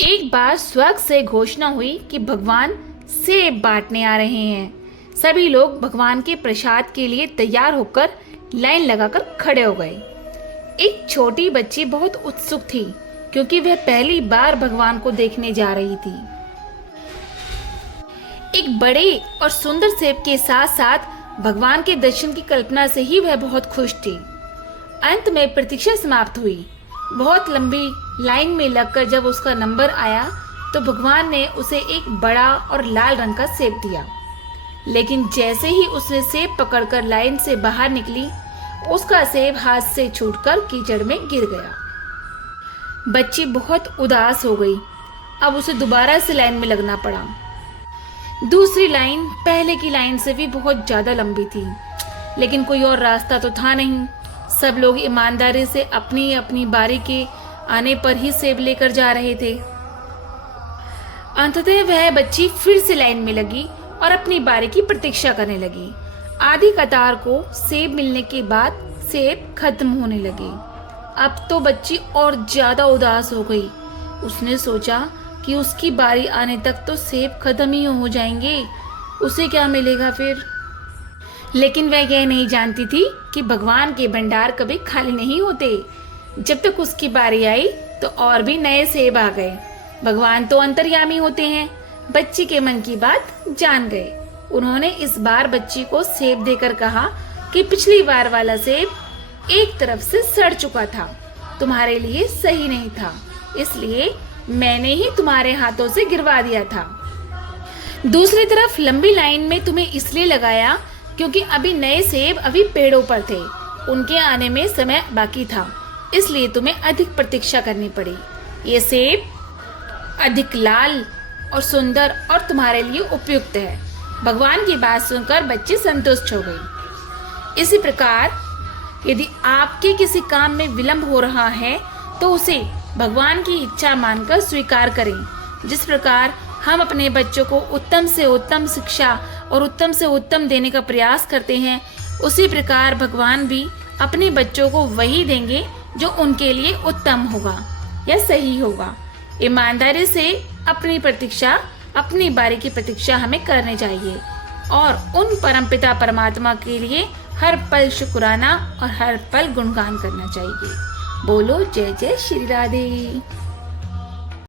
एक बार स्वर्ग से घोषणा हुई कि भगवान सेब बांटने आ रहे हैं। सभी लोग भगवान के प्रसाद के लिए तैयार होकर लाइन लगाकर खड़े हो गए। एक छोटी बच्ची बहुत उत्सुक थी क्योंकि वह पहली बार भगवान को देखने जा रही थी। एक बड़े और सुंदर सेब के साथ साथ भगवान के दर्शन की कल्पना से ही वह बहुत खुश थी। अंत में प्रतीक्षा समाप्त हुई। बहुत लंबी लाइन में लगकर जब उसका नंबर आया तो भगवान ने उसे एक बड़ा और लाल रंग का सेब दिया। लेकिन जैसे ही उसने सेब पकड़कर लाइन से बाहर निकली, उसका सेब हाथ से छूटकर कीचड़ में गिर गया। बच्ची बहुत उदास हो गई। अब उसे दोबारा से लाइन में लगना पड़ा। दूसरी लाइन पहले की लाइन से भी बहुत ज्यादा लंबी थी, लेकिन कोई और रास्ता तो था नहीं। सब लोग ईमानदारी से अपनी अपनी बारी के आने पर ही सेब लेकर जा रहे थे। अंततः वह बच्ची फिर से लाइन में लगी और अपनी बारी की प्रतीक्षा करने लगी। आधी कतार को सेब मिलने के बाद सेब खत्म होने लगे। अब तो बच्ची और ज्यादा उदास हो गई। उसने सोचा कि उसकी बारी आने तक तो सेब खत्म ही हो जाएंगे, उसे क्या मिलेगा फिर। लेकिन वह यह नहीं जानती थी कि भगवान के भंडार कभी खाली नहीं होते। जब तक उसकी बारी आई तो और भी नए सेब आ गए। भगवान तो अंतर्यामी होते हैं। बच्ची के मन की बात जान गए। उन्होंने इस बार बच्ची को सेब देकर कहा कि पिछली बार वाला सेब एक तरफ से सड़ चुका था, तुम्हारे लिए सही नहीं था, इसलिए मैंने ही तुम्हारे हाथों से गिरवा दिया था। दूसरी तरफ लंबी लाइन में तुम्हें इसलिए लगाया क्योंकि अभी नए सेब अभी पेड़ों पर थे, उनके आने में समय बाकी था, इसलिए तुम्हें अधिक प्रतीक्षा करनी पड़ी। ये सेब अधिक लाल और सुंदर और तुम्हारे लिए उपयुक्त है। भगवान की बात सुनकर बच्ची संतुष्ट हो गई। इसी प्रकार यदि आपके किसी काम में विलंब हो रहा है तो उसे भगवान की इच्छा मानकर स्वीकार करें। जिस प्रकार हम अपने बच्चों को उत्तम से उत्तम शिक्षा और उत्तम से उत्तम देने का प्रयास करते हैं, उसी प्रकार भगवान भी अपने बच्चों को वही देंगे जो उनके लिए उत्तम होगा या सही होगा। ईमानदारी से अपनी प्रतीक्षा, अपनी बारी की प्रतीक्षा हमें करनी चाहिए और उन परमपिता परमात्मा के लिए हर पल शुक्राना और हर पल गुणगान करना चाहिए। बोलो जय जय श्री राधे।